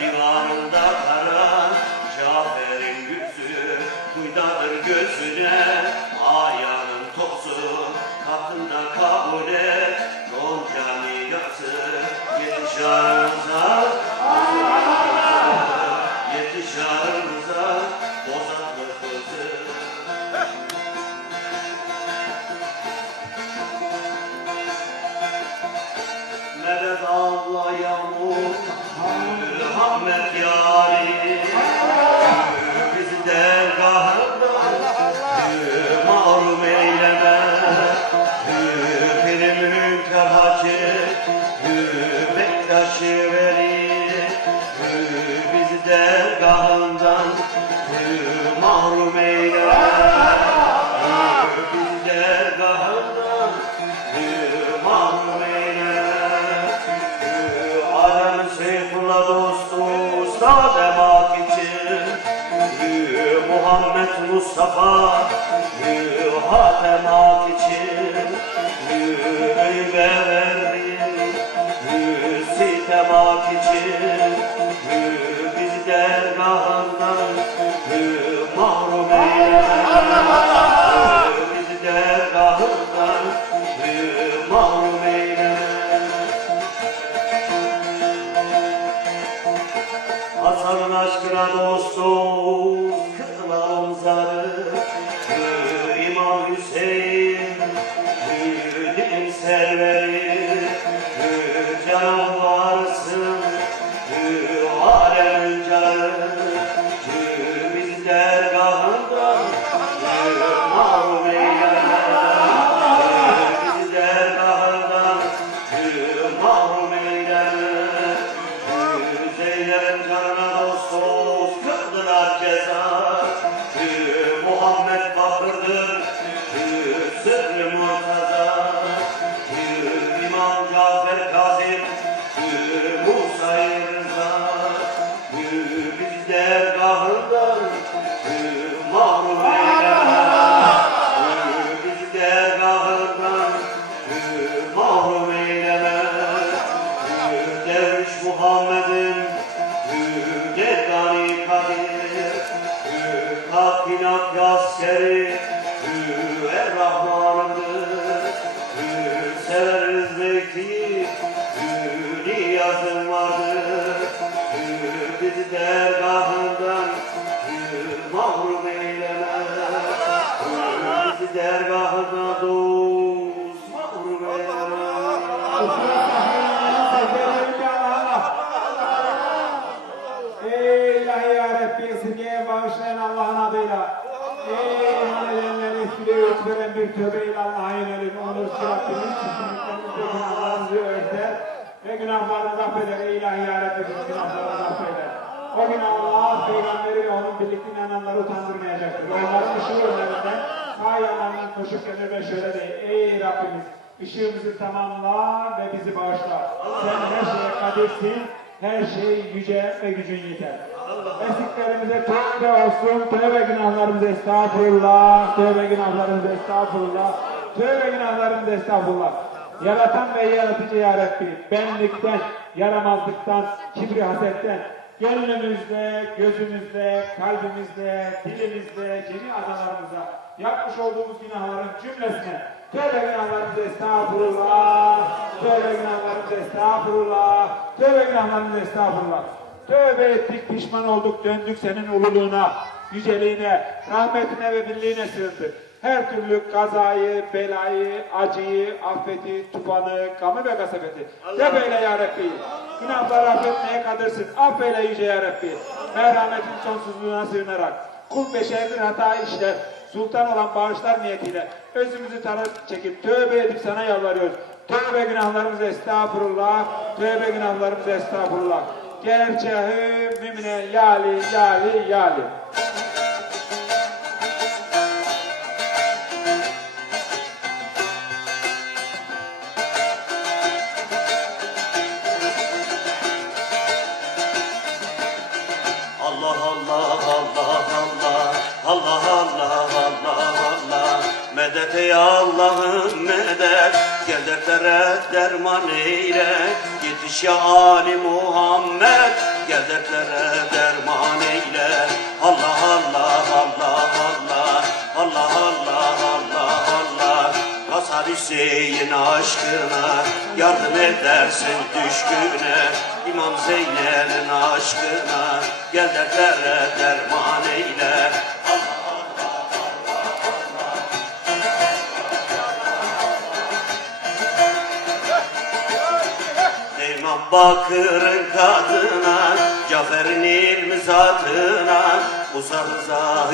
Divanında kara Cafer'in yüzü Kuydadır gözüne. Ayağının tozu Kapında kabul et Goncanı yası Yetiş aramıza Yetiş aramıza Mustafa Mühatemat için Mühatemat Cafer Kazim Musa Rıza Bizler kahrından mahrum eyle Bizler kahrından mahrum eyleme Derviş Muhammed'im. Geddani Kadir. Hak inak askeri dergahından Mahrum eyleme Bizi dergahından dost Mahrum eyleme Ey ilahi ya Rabbi esirgeye bağışlayan Allah'ın adıyla. Ey iman edenleri veren bir tövbe ile Allah'a yönelin. Onur günahlarınızı örter. Ve günahlarınızı affeder. Ey ilahi ya Rabbi bizim günahlarınızı affeder. O gün Allah peygamberi ve onun birlikte inananları utandırmayacaktır. Onların ışığı önlerinden sağ yanlarından koşup gelir ve şöyle değil. Ey Rabbimiz ışığımızı tamamla ve bizi bağışla. Sen her şeye kadirsin. Her şey yüce ve gücün yeter. Esiklerimize tövbe olsun. Tövbe günahlarımıza estağfurullah. Tövbe günahlarımıza estağfurullah. Tövbe günahlarımıza estağfurullah. Yaratan ve yaratıcı ya Rabbi, benlikten, yaramazlıktan, kibri hasetten, gönlümüzde, gözümüzde, kalbimizde, dilimizde, cemi azalarımıza yapmış olduğumuz günahların cümlesine tövbe günahlarımıza estağfurullah, tövbe günahlarımıza estağfurullah, tövbe günahlarımıza estağfurullah. Tövbe ettik, pişman olduk, döndük senin ululuğuna, yüceliğine, rahmetine ve birliğine sığındık. Her türlü kazayı, belayı, acıyı, affeti, tufanı, gamı ve kasabeti. De böyle ya Rabbi. Günahları affetmeye kadırsın. Affeyle yüce ya Rabbi. Merhametin sonsuzluğuna sığınarak. Kul beşerdir hata işler. Sultan olan bağışlar niyetiyle özümüzü tanıp çekip tövbe edip sana yalvarıyoruz. Tövbe günahlarımıza estağfurullah. Tövbe günahlarımıza estağfurullah. Gerçeği mümine yali yali yali. Medet ey Allah'ım medet Gel dertlere derman eyle. Yetiş ya Ali Muhammed. Gel dertlere derman eyle. Allah Allah Allah Allah. Allah Allah Allah Allah. Kasar Hüseyin aşkına Yardım edersin düşküne. İmam Zeynel'in aşkına. Gel dertlere derman eyle Bakır'ın kadına Cafer'in ilmi zatına Musa Rıza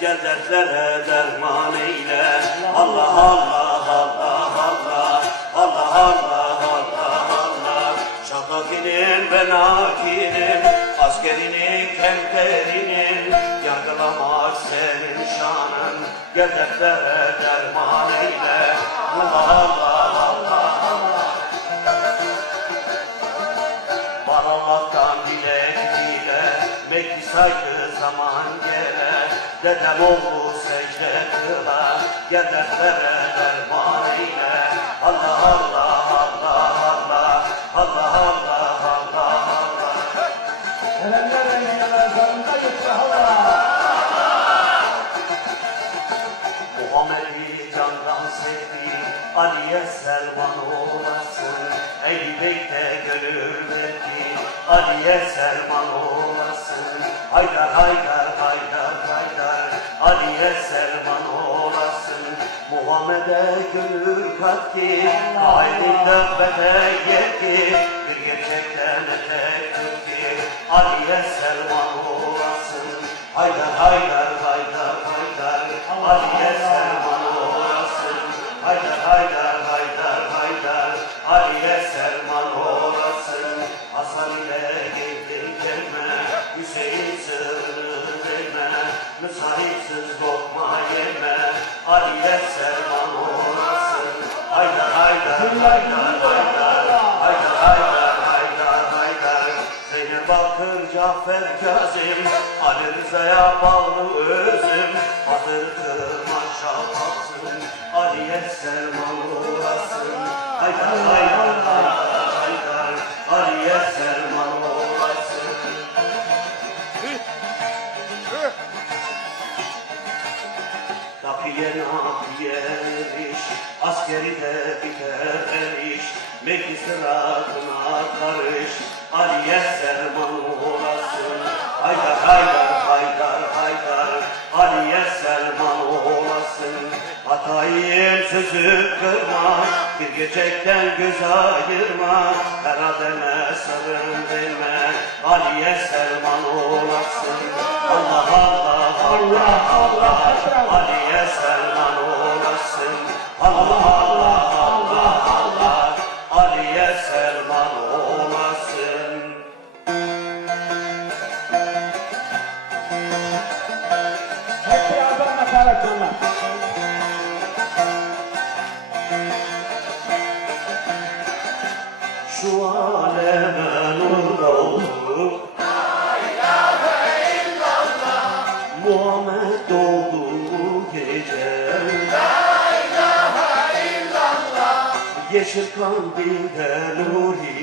Gel dertlere derman eyle. Allah Allah Allah Allah Allah Allah Allah Allah Şafakinin ben hakinim Askerinin kemperinin Yargılamak senin şanın. Gel dertlere derman eyle. Allah Allah saygı zaman gele Dedem oğlu secde kıla Gel dertlere derman eyle. Allah Allah Allah Allah. Allah Allah Allah Allah. Erenler engeller zarında gitti Allah. Muhammed'i candan sevdi Ali'ye Selman olasın Ey beyte gönül verdi Ali'ye Selman gönül kattı Kaidinde bete yetti Bir gerçekten etek tuttu Ali'ye Selman olasın Haydar haydar haydar haydar. Ali'ye Selman olasın haydar haydar Bakır Cafer Kazım Ali Rıza'ya bağlı özüm Ali'ye Selman olasın Haydar haydar haydar haydar Ali'ye Selman olasın Kafiye nafiye eriş, askeri de biter eriş, meclis rahatına karış, Aliye serman olasın. Haydar haydar haydar haydar, Aliye serman olasın. Hatayım sözü kırma, bir gerçekten göz ayırma, Karademe sarın deme, Aliye serman olasın. Allah Allah Allah Allah, Aliye Selman şu aleme nur oldu. La ilahe illallah. Muhammed doğdu bu gece. La ilahe. Yeşil kandilde nuri.